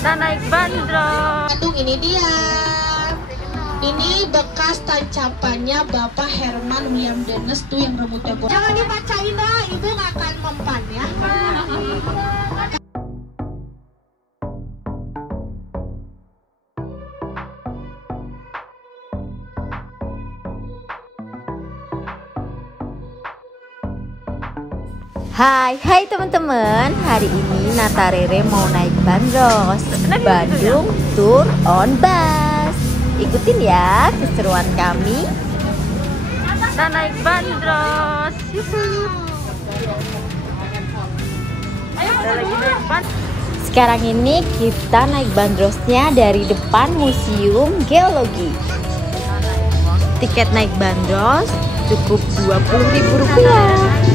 Kita naik bandros. Bandung ini dia. Ini bekas tancapannya Bapak Herman William Dennis tuh yang rambutnya gondrong. Jangan dibacain dah, ibu nggak akan mempan ya. Hai teman-teman, hari ini Nata Rere mau naik bandros Bandung Tour on Bus. Ikutin ya keseruan kami. Kita naik bandros. Kita lagi naik bandros. Sekarang ini kita naik bandrosnya dari depan Museum Geologi. Tiket naik bandros cukup Rp20.000.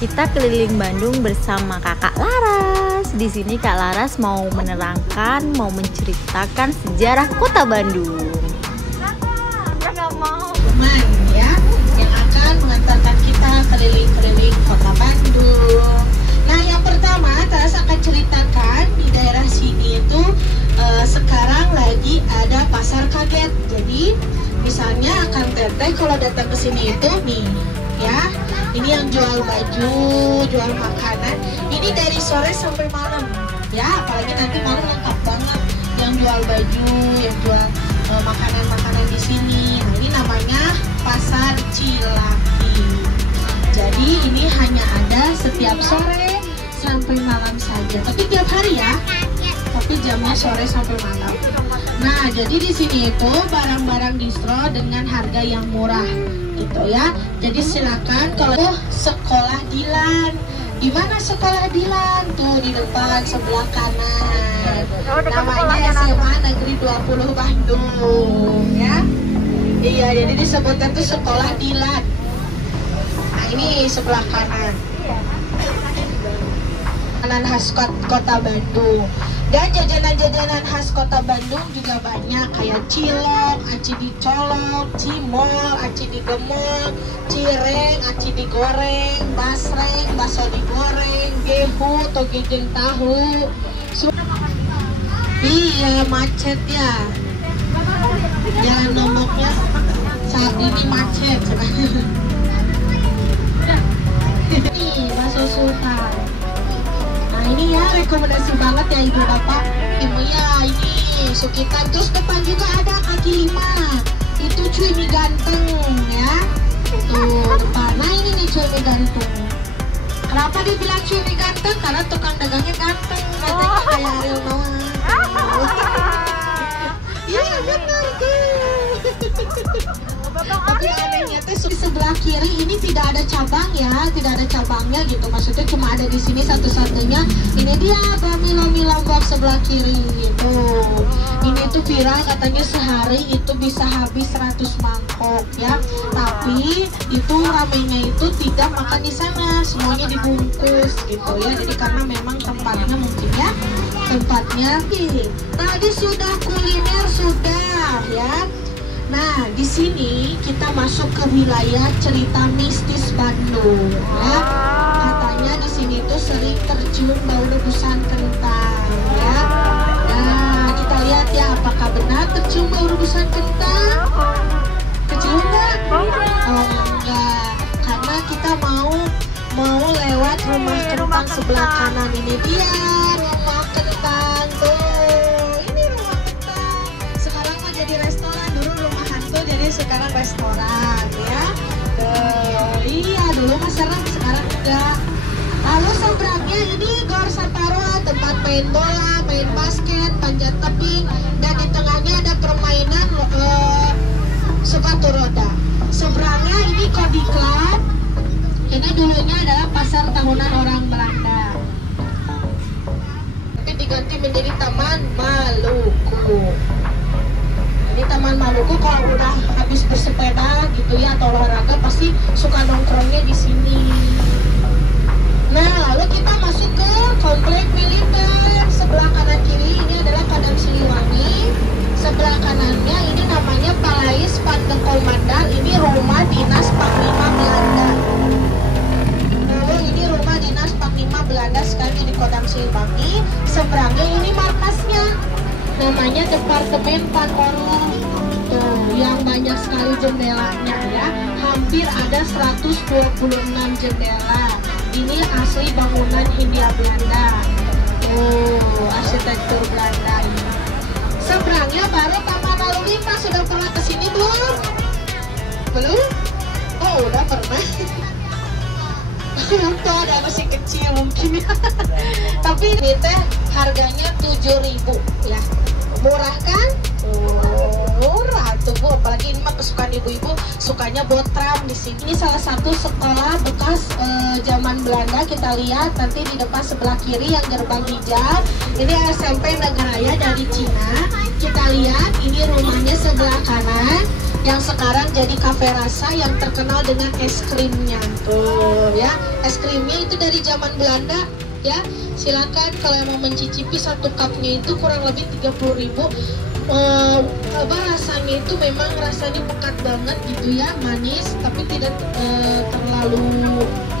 Kita keliling Bandung bersama Kakak Laras. Di sini Kak Laras mau menerangkan, mau menceritakan sejarah Kota Bandung. Nggak mau. Teman ya, yang akan mengantarkan kita keliling-keliling Kota Bandung. Nah, yang pertama Taras akan ceritakan di daerah sini itu sekarang lagi ada pasar kaget. Jadi, misalnya akan teteh kalau datang ke sini itu nih, ya. Ini yang jual baju, jual makanan. Ini dari sore sampai malam, ya. Apalagi nanti malam lengkap banget. Yang jual baju, yang jual makanan-makanan di sini. Nah, ini namanya Pasar Cilaki. Jadi ini hanya ada setiap sore sampai malam saja. Tapi tiap hari ya. Tapi jamnya sore sampai malam. Nah, jadi di sini itu barang-barang distro dengan harga yang murah. Gitu ya. Jadi silakan kalau sekolah Dilan. Di mana sekolah Dilan? Tuh di depan sebelah kanan. Namanya SMA Negeri 20 Bandung ya. Iya, jadi disebutnya tuh sekolah Dilan. Nah, ini sebelah kanan. Makanan khas Kota Bandung. Dan jajanan-jajanan khas Kota Bandung juga banyak, kayak cilok, aci dicolok, cimol, aci digemol, cireng, aci digoreng, basreng, bakso digoreng, gehu, toge jeung tahu. Iya, macet ya. Jalan Lomboknya saat ini macet. Nih, bakso sultan. Nah, ini ya rekomendasi banget ya ibu bapak. Ibu ya, ini Sukitan. Terus depan juga ada kaki lima. Itu cuy mie ganteng ya. Tuh depan. Nah, ini nih cuy mie ganteng. Kenapa dibilang cuy mie ganteng? Karena tukang dagangnya ganteng. Katanya kayak Ariel Noah. Iya benar tuh. Tapi anehnya tuh di sebelah kiri ini tidak ada cabang ya, tidak ada cabangnya gitu. Maksudnya cuma ada di sini satu-satunya. Ini dia Bami Lombok sebelah kiri gitu. Ini tuh viral katanya sehari itu bisa habis 100 mangkok ya. Tapi itu ramenya itu tidak makan di sana, semuanya dibungkus gitu ya. Jadi karena memang tempatnya mungkin ya, tempatnya. Tadi sudah kuliner sudah ya. Nah, di sini kita masuk ke wilayah cerita mistis Bandung ya. Katanya di sini tuh sering tercium bau rebusan kentang ya. Nah, kita lihat ya apakah benar tercium bau rebusan kentang? Tercium enggak? Oh, enggak. Karena kita mau lewat rumah kentang sebelah kanan. Ini dia rumah kentang tuh. Ini rumah kentang. Sekarang mah jadi restoran, dulu rumah hantu jadi sekarang restoran ya. Iya, dulu mah serem, sekarang enggak. Lalu seberangnya ini Gor Saparua, tempat main bola, main basket, panjat tebing, dan di tengahnya ada permainan sepatu roda. Seberangnya ini Kodi Club. Ini dulunya adalah pasar tahunan orang Belanda. Tapi di diganti menjadi Taman Maluku. Ini Taman Maluku kalau udah habis bersepeda gitu ya atau olahraga pasti suka nongkrongnya di sini. Nah, lalu kita masuk ke komplek militer. Sebelah kanan kiri ini adalah Padang Siliwangi. Sebelah kanannya ini namanya Palais Pandeng Komandan. Ini rumah dinas Panglima Belanda. Lalu ini rumah dinas Panglima Belanda sekarang di Padang Siliwangi. Seberangnya ini markasnya. Namanya Departemen Panorama. Tuh, yang banyak sekali jendelanya ya. Hampir ada 126 jendela. Ini asli bangunan Hindia Belanda. Oh, arsitektur Belanda ini. Seberangnya baru Taman Lalu Lintas. Sudah pernah kesini belum? Belum? Oh, udah pernah. Tuh ada masih kecil mungkin ya. Tapi ini teh harganya 7.000 ya. Murah kan? Murah tuh Bu, apalagi ini mah kesukaan ibu-ibu sukanya botram di sini. Ini salah satu sekolah bekas zaman Belanda. Kita lihat nanti di depan sebelah kiri yang gerbang hijau. Ini SMP Nagaraya dari Cina. Kita lihat ini rumahnya sebelah kanan yang sekarang jadi kafe rasa yang terkenal dengan es krimnya. Tuh ya, es krimnya itu dari zaman Belanda. Ya, silakan kalau yang mau mencicipi satu cupnya itu kurang lebih 30.000. Rasanya itu memang rasanya pekat banget gitu ya, manis tapi tidak terlalu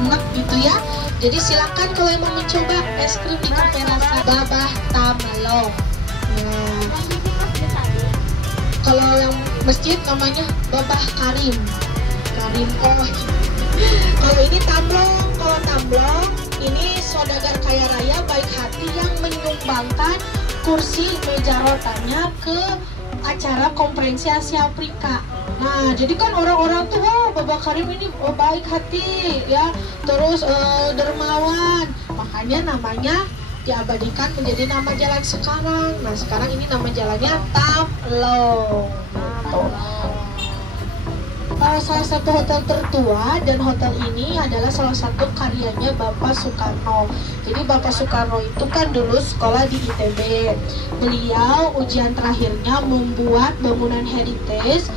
enak gitu ya. Jadi silakan kalau yang mau mencoba es krim di kafe rasa Babah Tamalo. Nah, kalau yang masjid namanya Babah Karim. Oh. Kalau ini Tamlong, kalau Tamlong ini saudagar kaya raya baik hati yang menyumbangkan kursi meja rotanya ke acara konferensi Asia Afrika. Nah, jadi kan orang-orang tuh, wah, Babah Karim ini baik hati ya, terus dermawan. Makanya namanya diabadikan menjadi nama jalan sekarang. Nah, sekarang ini nama jalannya Tamlong. Salah satu hotel tertua dan hotel ini adalah salah satu karyanya Bapak Soekarno. Jadi Bapak Soekarno itu kan dulu sekolah di ITB. Beliau ujian terakhirnya membuat bangunan heritage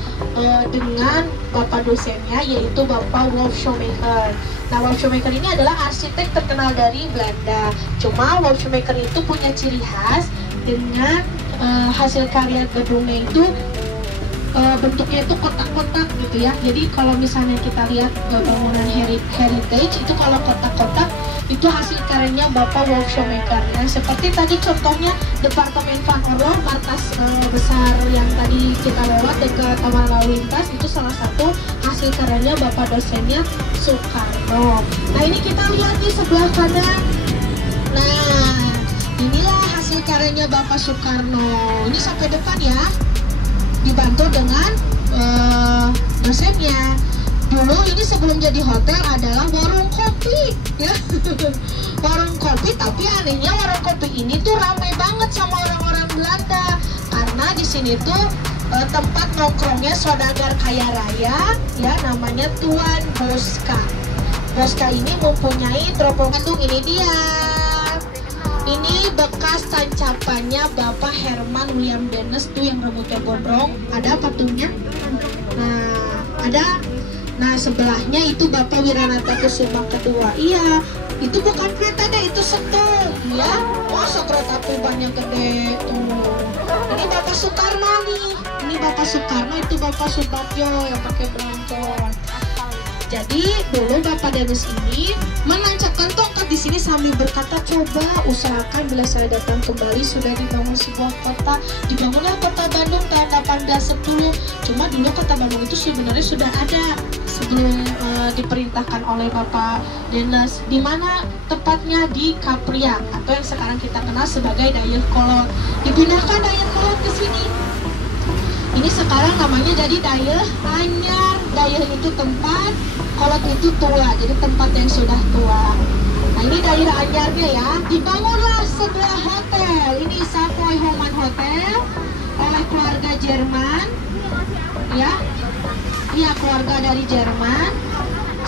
dengan Bapak dosennya yaitu Bapak Wolf Schoenmaker. Nah, Wolf Schoenmaker ini adalah arsitek terkenal dari Belanda. Cuma Wolf Schoenmaker itu punya ciri khas dengan hasil karya gedungnya itu bentuknya itu kotak-kotak gitu ya. Jadi kalau misalnya kita lihat bangunan heritage itu kalau kotak-kotak itu hasil karyanya Bapak Wolf Schoenmaker ya. Seperti tadi contohnya Departemen Van Orlo, markas besar yang tadi kita lewat dekat Taman Lalu Lintas, itu salah satu hasil karyanya Bapak dosennya Soekarno. Nah, ini kita lihat di sebelah kanan. Nah, inilah hasil karyanya Bapak Soekarno. Ini sampai depan ya, dibantu dengan dosennya. Dulu ini sebelum jadi hotel adalah warung kopi ya. Warung kopi, tapi anehnya warung kopi ini tuh ramai banget sama orang-orang Belanda karena di sini tuh tempat nongkrongnya saudagar kaya raya ya, namanya Tuan Boska. Boska ini mempunyai teropong Bandung. Ini dia. Ini bekas tancapannya Bapak Herman William Dennis tuh yang rambutnya gondrong. Ada patungnya. Nah, ada. Nah, sebelahnya itu Bapak Wiranata Kusuma kedua. Iya, itu bukan kereta deh, itu setuk ya. Oh, kereta api banyak gede tuh. Ini Bapak Soekarno nih. Ini Bapak Soekarno, itu Bapak Subatyo yang pakai belangkon. Jadi dulu Bapak Dennis ini menancapkan tongkat di sini sambil berkata, coba usahakan bila saya datang kembali sudah dibangun sebuah kota. Dibangunlah kota Bandung tahun 1810. Cuma dulu kota Bandung itu sebenarnya sudah ada sebelum diperintahkan oleh Bapak Dennis. Di mana tepatnya di Kapria atau yang sekarang kita kenal sebagai Dayakolot. Dipindahkan Dayakolot ke sini. Ini sekarang namanya jadi Dayeuh Anyar. Dayeuh itu tempat, Kolot itu tua, jadi tempat yang sudah tua. Nah, ini Dayeuh Anyarnya ya. Dibangunlah sebuah hotel. Ini Savoy Homan Hotel oleh keluarga Jerman. Ya, iya keluarga dari Jerman.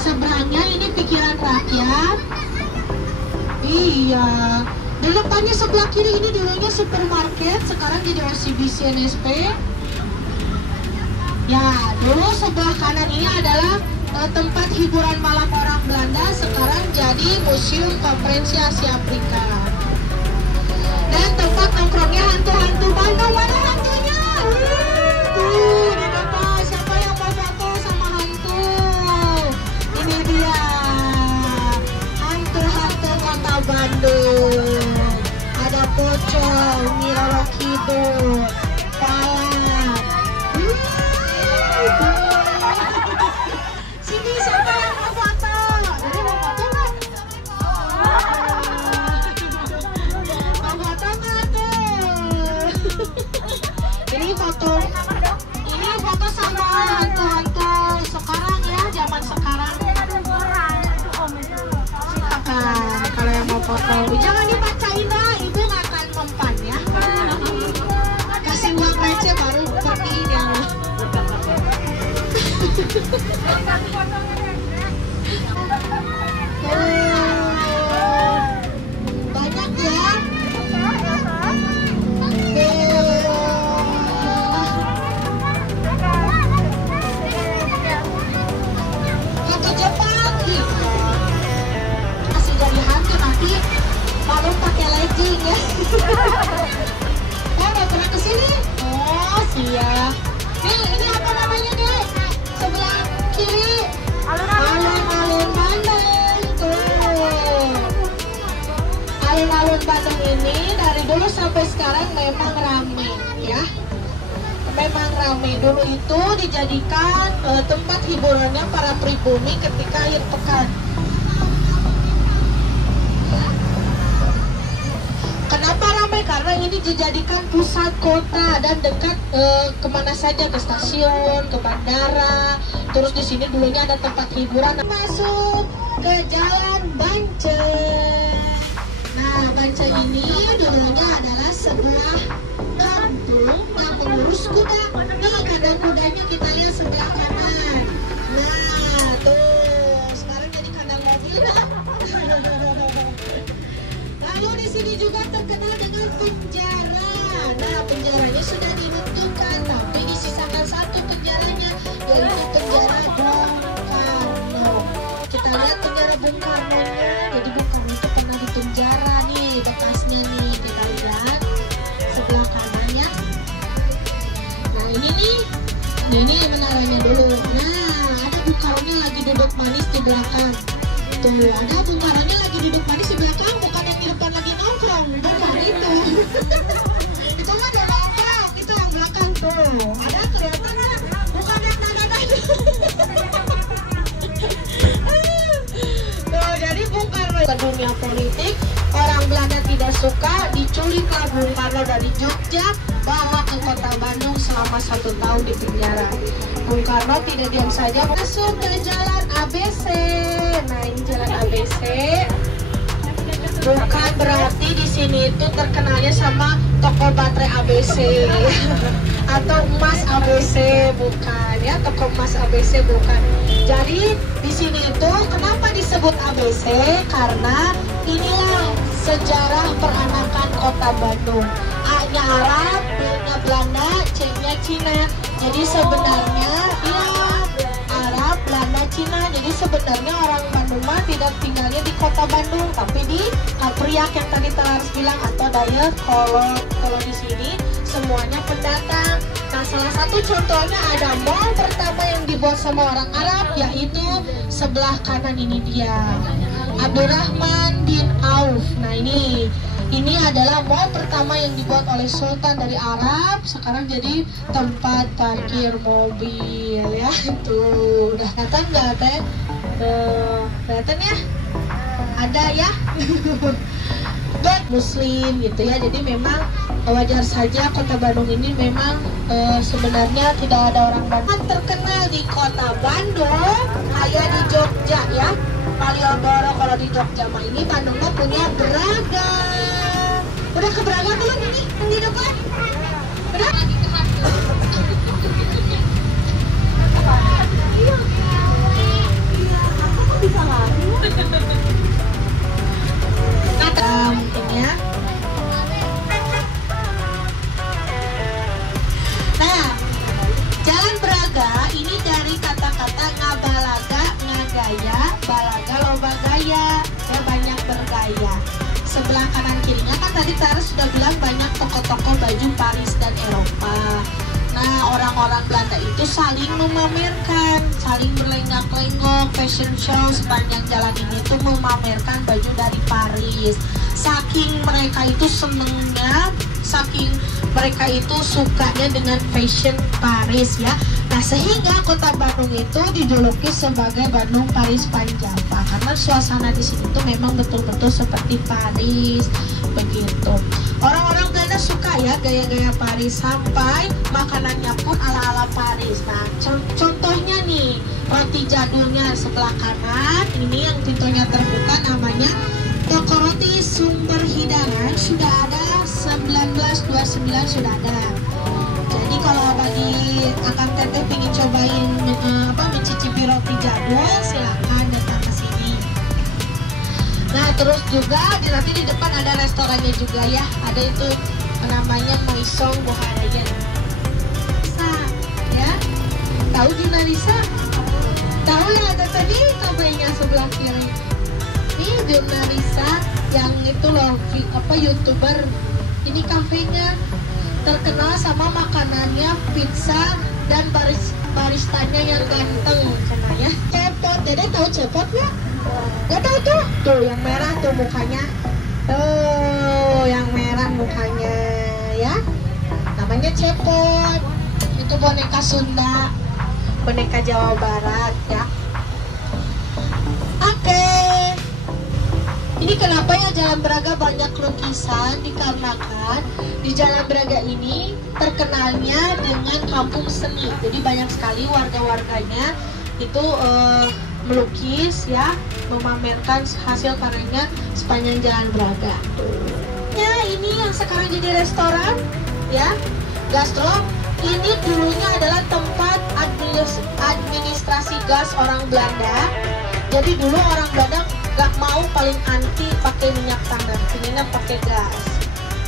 Seberangnya ini pikiran rakyat. Iya. Di depannya sebelah sebelah kiri ini dulunya supermarket, sekarang jadi OCBC NSP. Ya, dulu sebelah kanan ini adalah tempat hiburan malam orang Belanda, sekarang jadi Museum Konferensi Asia Afrika. Dan tempat nongkrongnya hantu-hantu Bandung. Mana hantunya? Tuh, di depan. Siapa yang mau foto sama hantu? Ini dia, hantu-hantu kota Bandung. Ada pocong, Nyiro Kidul, Palang. Sini siapa yang mau foto? Jadi mau foto nggak? Mau foto nggak tuh? Ini foto sama hantu-hantu sekarang ya, zaman sekarang. Silakan kalau yang mau foto. Jangan dibacain dah, ibu nggak akan mempan ya. Kasih uang receh baru pergi dia. Banyak ya. Foto Jepang gitu. Masih jadi hantu nanti malu pakai legging ya. Oh, udah pernah kesini? Oh, siap. Nih, ini apa namanya deh? Sebelah kiri alun-alun Bandung tuh. Alun-alun Bandung ini dari dulu sampai sekarang memang rame ya. Memang rame. Dulu itu dijadikan tempat hiburannya para pribumi ketika akhir pekan. Kenapa ramai? Karena ini dijadikan pusat kota dan dekat kemana saja, ke stasiun, ke bandara. Terus di sini dulunya ada tempat hiburan. Masuk ke Jalan Bance. Nah, Bance ini dulunya adalah sebuah kampung yang mengurus kuda. Nih, kandang kudanya kita lihat sebelah kanan. Nah, tuh sekarang jadi kandang mobil dah. Lalu di sini juga terkenal dengan penjara. Nah, penjaranya sudah ditentukan, tapi disisakan satu penjaranya, yaitu penjara Bung Karno. Kita lihat penjara Bung Karno-nya. Jadi Bung Karno itu pernah dipenjara nih, bekasnya nih. Kita lihat sebelah kanannya. Nah, ini nih. Ini menaranya dulu. Nah, ada Bung Karno lagi duduk manis di belakang. Tuh, ada Bung Karno lagi duduk manis di belakang, bukan yang di depan lagi nongkrong, bukan itu. Itu mah dia nongkrong, itu yang belakang tuh. Ada kelihatan nggak? Bukan yang nada-nada. Tuh, jadi Bung Karno ke dunia politik, orang Belanda tidak suka, diculiklah Bung Karno dari Jogja, bawa ke kota Bandung selama 1 tahun di penjara. Bung Karno tidak diam saja, masuk ke jalan ABC. Nah, ini jalan ABC. Bukan berarti di sini itu terkenalnya sama toko baterai ABC atau emas ABC, bukan ya, toko emas ABC bukan. Jadi di sini itu kenapa disebut ABC? Karena inilah sejarah peranakan kota Bandung. A-nya Arab, B-nya Belanda, C-nya Cina. Jadi sebenarnya ya Arab, Belanda, Cina. Jadi sebenarnya orang Bandung mah tidak tinggalnya di kota Bandung, tapi di Kapriak yang tadi Harus bilang, atau Dayakolot. Kalau di sini semuanya pendatang. Nah, salah satu contohnya ada mall pertama yang dibuat sama orang Arab, yaitu sebelah kanan ini dia, Abdurrahman bin Auf. Nah, ini adalah mall pertama yang dibuat oleh Sultan dari Arab. Sekarang jadi tempat parkir mobil ya. Tuh, udah kelihatan nggak teh? Kelihatan ya? Ada ya? Muslim gitu ya. Jadi memang wajar saja kota Bandung ini memang sebenarnya tidak ada orang Bandung. Terkenal di kota Bandung kayak di Jogja ya. Malioboro. Kalau di Jogja mah ini Bandung mah punya Braga. Udah ke Braga belum ini yang di depan? Udah? Bisa lari. Mungkin ya. Raya. Sebelah kanan kirinya kan tadi Tara sudah bilang banyak toko-toko baju Paris dan Eropa. Nah, orang-orang Belanda itu saling memamerkan, saling berlenggak-lenggok, fashion show sepanjang jalan ini tuh memamerkan baju dari Paris. Saking mereka itu senengnya, saking mereka itu sukanya dengan fashion Paris ya. Nah, sehingga kota Bandung itu dijuluki sebagai Bandung Paris Panjapa karena suasana di sini tuh memang betul-betul seperti Paris begitu. Orang-orang Belanda suka ya gaya-gaya Paris, sampai makanannya pun ala-ala Paris. Nah, contohnya nih roti jadulnya sebelah kanan ini yang pintunya terbuka, namanya toko roti Sumber Hidangan, sudah ada 1929 sudah ada. Jadi kalau bagi akang teteh pengen cobain mencicipi roti jadul, silakan datang ke sini. Nah, terus juga nanti di depan ada restorannya juga ya. Ada itu namanya Maison Boharayan. Nah, ya. Tahu Junarisa? Tahu ya, ada tadi kafenya sebelah kiri. Ini Junarisa yang itu loh, YouTuber. Ini kafenya terkenal sama makanannya, pizza dan baristanya yang ganteng, karena ya. Cepot, Dede tahu cepot nggak? Nggak tahu tuh. Tuh yang merah tuh mukanya. Tuh yang merah mukanya ya. Namanya cepot. Itu boneka Sunda, boneka Jawa Barat ya. Oke. Ini kenapa ya Jalan Braga banyak lukisan? Dikarenakan di Jalan Braga ini terkenalnya dengan kampung seni. Jadi banyak sekali warga-warganya itu melukis ya, memamerkan hasil karyanya sepanjang Jalan Braga. Ya, ini yang sekarang jadi restoran ya, gastro. Ini dulunya adalah tempat administrasi gas orang Belanda. Jadi dulu orang Belanda gak mau, paling anti pakai minyak tanah, pinginnya pakai gas.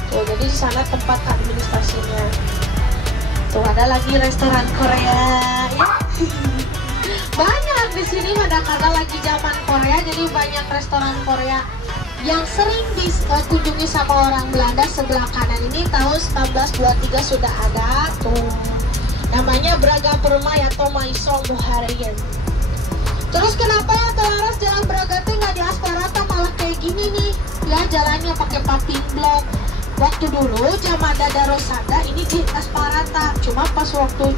Tuh, jadi di sana tempat administrasinya. Tuh ada lagi restoran Korea ya. Banyak di sini karena lagi zaman Korea, jadi banyak restoran Korea yang sering dikunjungi sama orang Belanda. Sebelah kanan ini tahun 1923 sudah ada tuh. Namanya Braga Permai atau Maison Boharayan. Terus kenapa ya Telaras Jalan Braga teh nggak diaspal rata, malah kayak gini nih ya, jalannya pakai paving block. Waktu dulu zaman Dada Rosada ini di aspal rata, cuma pas waktu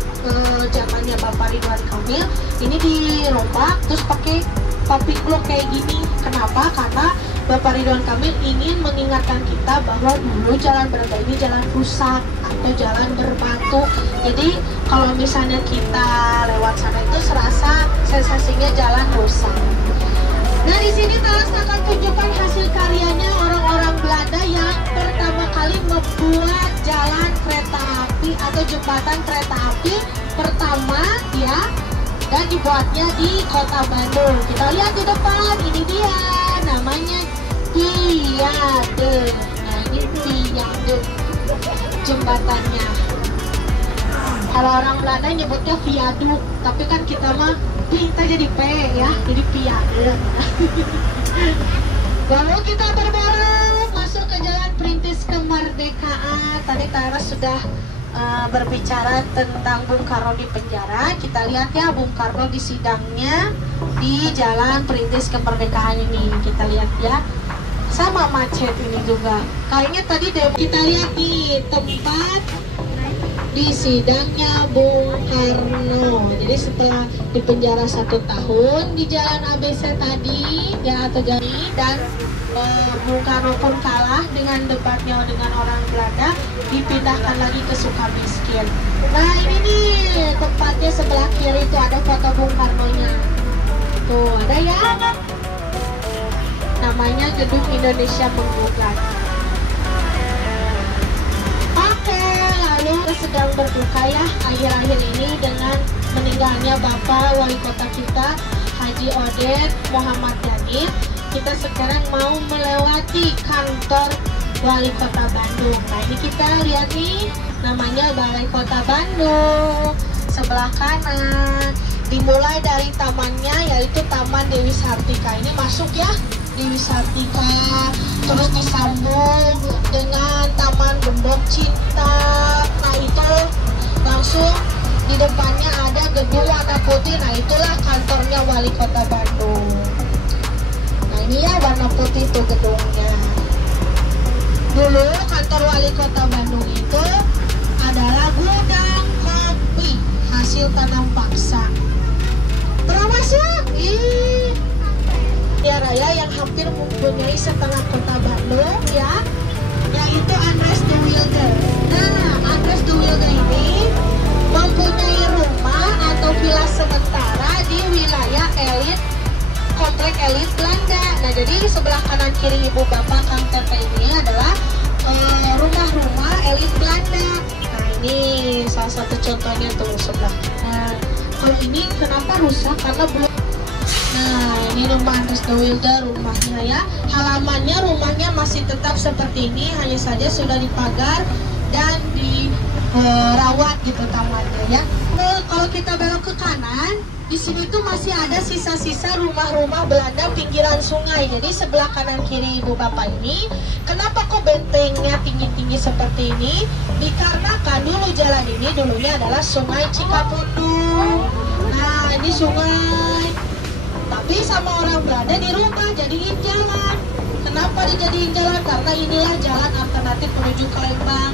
zamannya Bapak Ridwan Kamil ini dirombak terus pakai paving block kayak gini. Kenapa? Karena Bapak Ridwan Kamil ingin mengingatkan kita bahwa dulu Jalan Braga ini jalan rusak atau jalan berbatu. Jadi kalau misalnya kita lewat sana itu serasa sensasinya jalan rusak. Nah, di sini Talas akan tunjukkan hasil karyanya orang-orang Belanda yang pertama kali membuat jalan kereta api atau jembatan kereta api pertama ya, dan dibuatnya di kota Bandung. Kita lihat di depan, ini dia namanya Viade. Nah, ini Viade jembatannya. Kalau orang Belanda nyebutnya viaduk, tapi kan kita mah kita jadi P ya, jadi Viade. Lalu kita berbelok masuk ke Jalan Perintis Kemerdekaan. Tadi Tara sudah berbicara tentang Bung Karno di penjara. Kita lihat ya Bung Karno di sidangnya di Jalan Perintis Kemerdekaan ini. Kita lihat ya, sama macet ini juga. Kayaknya tadi deh kita lihat nih tempat di sidangnya Bung Karno. Jadi setelah di penjara 1 tahun di Jalan ABC tadi ya, atau jalan ini, dan Bung Karno pun kalah dengan debatnya dengan orang Belanda, dipindahkan lagi ke Sukamiskin. Nah, ini nih tempatnya sebelah kiri itu ada foto Bung Karno-nya. Tuh ada ya, namanya Gedung Indonesia Menggugat. Oke, lalu sedang berduka ya akhir-akhir ini dengan meninggalnya Bapak Wali Kota kita Haji Odet Muhammad Yanib. Kita sekarang mau melewati kantor Wali Kota Bandung. Nah, ini kita lihat nih, namanya Balai Kota Bandung. Sebelah kanan dimulai dari tamannya, yaitu Taman Dewi Sartika. Ini masuk ya Dewi Sartika, terus disambung dengan Taman Gembok Cinta. Nah itu langsung di depannya ada gedung warna putih. Nah itulah kantornya Wali Kota Bandung. Nah ini ya warna putih tuh gedungnya. Dulu kantor Wali Kota Bandung itu adalah gudang kopi hasil tanam paksa. Pernah masuk? Ya raya yang hampir mempunyai setengah kota Bandung ya, yaitu Andres de Wilde. Nah, Andres de Wilde ini mempunyai rumah atau villa sementara di wilayah elit, komplek elit Belanda. Nah, jadi sebelah kanan kiri ibu bapak Kang Tete ini adalah rumah-rumah elit Belanda. Nah, ini salah satu contohnya tuh sebelah. Nah, kalau ini kenapa rusak? Karena belum. Nah, ini rumah Andres de Wilde, rumahnya ya. Halamannya, rumahnya masih tetap seperti ini, hanya saja sudah dipagar dan dirawat gitu tamannya ya. Kalau kita belok ke kanan, di sini tuh masih ada sisa-sisa rumah-rumah Belanda pinggiran sungai. Jadi sebelah kanan kiri ibu bapak ini, kenapa kok bentengnya tinggi-tinggi seperti ini? Dikarenakan dulu jalan ini dulunya adalah Sungai Cikapundung. Nah, ini sungai. Tapi sama orang Belanda dirubah jadiin jalan. Kenapa dijadiin jalan? Karena inilah jalan alternatif menuju ke Lembang.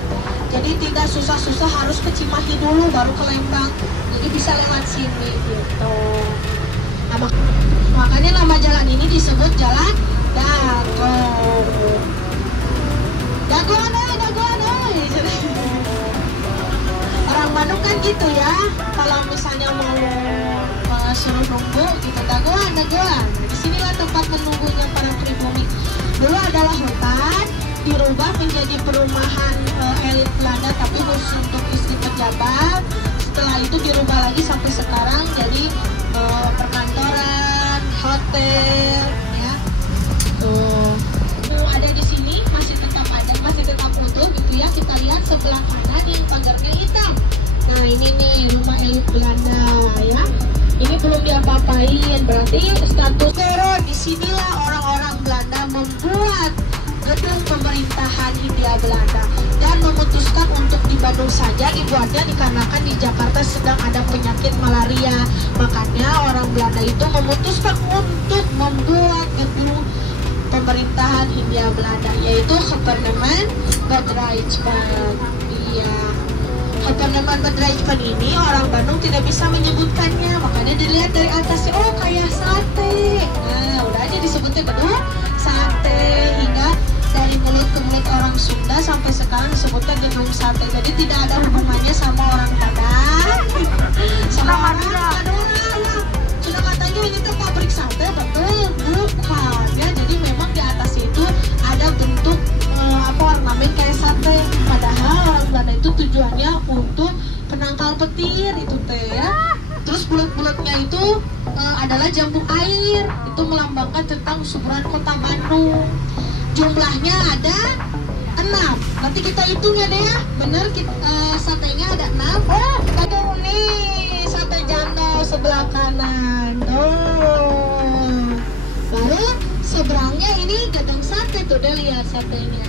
Jadi tidak susah-susah harus ke Cimahi dulu baru ke Lembang. Jadi bisa lewat sini gitu. Nah, makanya nama jalan ini disebut Jalan Dago. Dagoan. Orang Bandung kan gitu ya. Kalau misalnya mau suruh nunggu gitu, dagoan. Disinilah tempat menunggunya para pribumi. Dulu adalah hutan, dirubah menjadi perumahan elit Belanda, tapi khusus untuk istri pejabat. Setelah itu dirubah lagi sampai sekarang jadi perkantoran, hotel, ya. Tuh ada di sini masih tetap ada, masih tetap utuh gitu ya. Kita lihat sebelah kanan yang pagarnya hitam. Nah ini nih rumah elit Belanda ya. Ini belum diapa-apain, berarti status teror. Disinilah orang-orang Belanda membuat gedung pemerintahan Hindia Belanda dan memutuskan untuk di Bandung saja dibuatnya dikarenakan di Jakarta sedang ada penyakit malaria. Makanya orang Belanda itu memutuskan untuk membuat gedung pemerintahan Hindia Belanda, yaitu Gouvernement Bedrijfsbank. Iya. Gouvernement Bedrijfsbank ini orang Bandung tidak bisa menyebutkannya, makanya dilihat dari atasnya, oh kayak sate. Nah, udah aja disebutnya gedung sate, hingga dari mulut ke mulut orang Sunda sampai sekarang disebutnya gedung sate. Jadi tidak ada hubungannya sama orang Padang, sama orang Madura ya. Sudah katanya ini tuh pabrik sate, betul? Bukan ya. Jadi memang di atas itu ada bentuk ornamen kayak sate. Padahal orang Belanda itu tujuannya untuk penangkal petir itu teh ya. Terus bulat-bulatnya itu adalah jambu air, itu melambangkan tentang kesuburan kota Bandung. Jumlahnya ada 6. Nanti kita hitung ya deh ya. Bener satenya ada 6. Oh, ada nih sate jandol sebelah kanan. Oh. Lalu seberangnya ini gedung sate tuh, deh lihat satenya.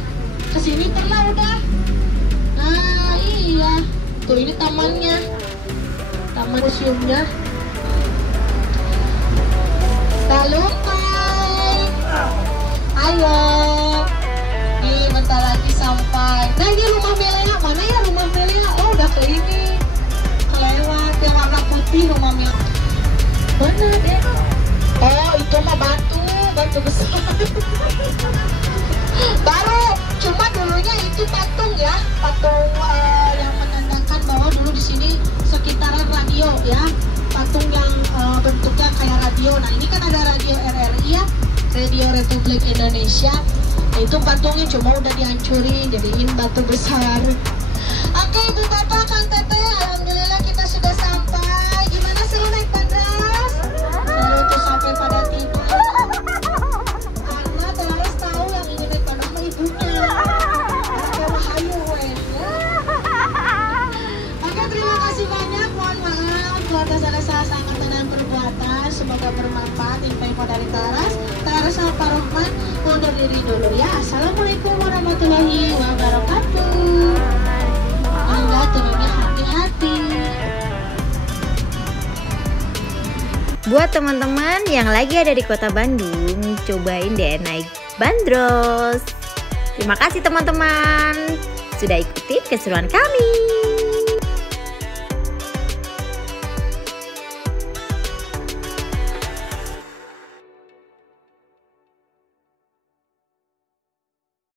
Kesini pernah udah. Nah iya. Tuh ini tamannya. Taman museumnya. Lalu ayo. Nih bentar lagi sampai. Nah ini rumah Melea. Mana ya rumah Melea? Oh udah ke ini. Kelewat yang warna putih rumah Melea. Mana deh? Oh itu mah batu besar. Baru cuma dulunya itu patung ya, patung yang menandakan bahwa dulu di sini sekitaran radio ya, patung yang bentuknya kayak radio. Nah ini kan ada radio RRI ya, Radio Republik Indonesia. Nah, itu patungnya cuma udah dihancurin jadiin batu besar. Oke ibu bapak Kang Tete, alhamdulillah kita sudah sampai. Gimana seru naik bandros? Seru tuh sampai pada tidur. Karena Dolores tahu yang ingin naik bandros sama ibunya. Kayak Mahayu weh. Oke terima kasih banyak. Mohon maaf kalau ada salah-salah angkatan dan perbuatan. Semoga bermanfaat. Info dari Taras. Sarah sama Pak Rohman undur diri dulu ya. Assalamualaikum warahmatullahi wabarakatuh. Anda turunnya hati-hati. Buat teman-teman yang lagi ada di kota Bandung, cobain deh naik bandros. Terima kasih teman-teman sudah ikuti keseruan kami.